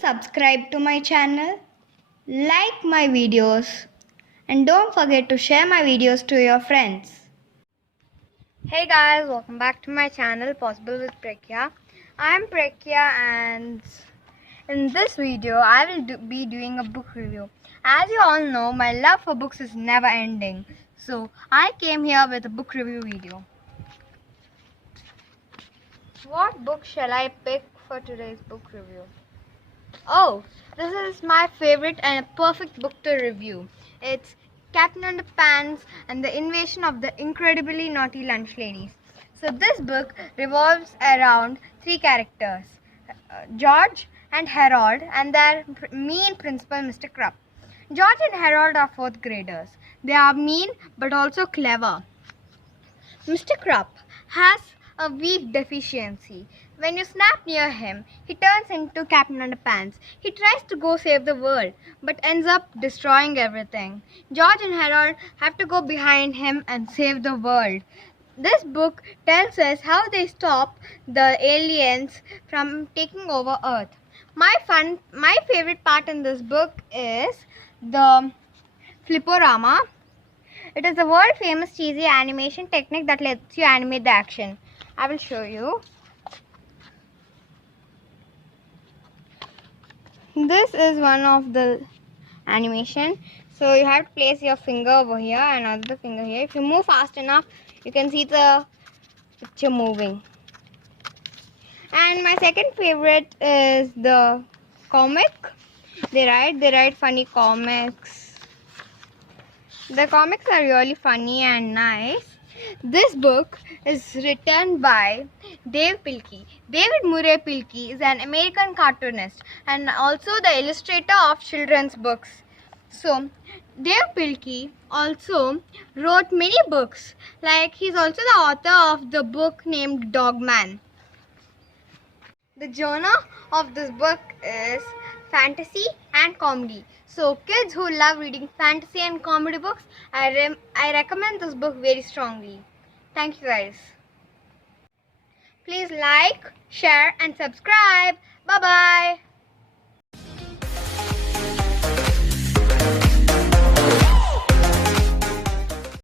subscribe to my channel, like my videos, and don't forget to share my videos to your friends. Hey guys, welcome back to my channel Possible with Prakhya. I am Prakhya and in this video I will be doing a book review. As you all know, my love for books is never ending. So I came here with a book review video. What book shall I pick for today's book review? Oh, this is my favorite and a perfect book to review. It's Captain Underpants and the Invasion of the Incredibly Naughty Lunch Ladies. So this book revolves around three characters, George and Harold and their mean principal, Mr. Krupp. George and Harold are fourth graders. They are mean but also clever. Mr. Krupp has a weak deficiency. When you snap near him, he turns into Captain Underpants. He tries to go save the world, but ends up destroying everything. George and Harold have to go behind him and save the world. This book tells us how they stop the aliens from taking over Earth. My favorite part in this book is the Fliporama. It is a world famous cheesy animation technique that lets you animate the action. I will show you. This is one of the animation. So you have to place your finger over here and another finger here. If you move fast enough, you can see the picture moving. And my second favorite is the comic. They write funny comics. The comics are really funny and nice. This book is written by Dave Pilkey. David Murray Pilkey is an American cartoonist and also the illustrator of children's books. So, Dave Pilkey also wrote many books. Like he's also the author of the book named Dogman. The genre of this book is fantasy and comedy. So kids who love reading fantasy and comedy books, I recommend this book very strongly. Thank you guys. Please like, share and subscribe. Bye bye.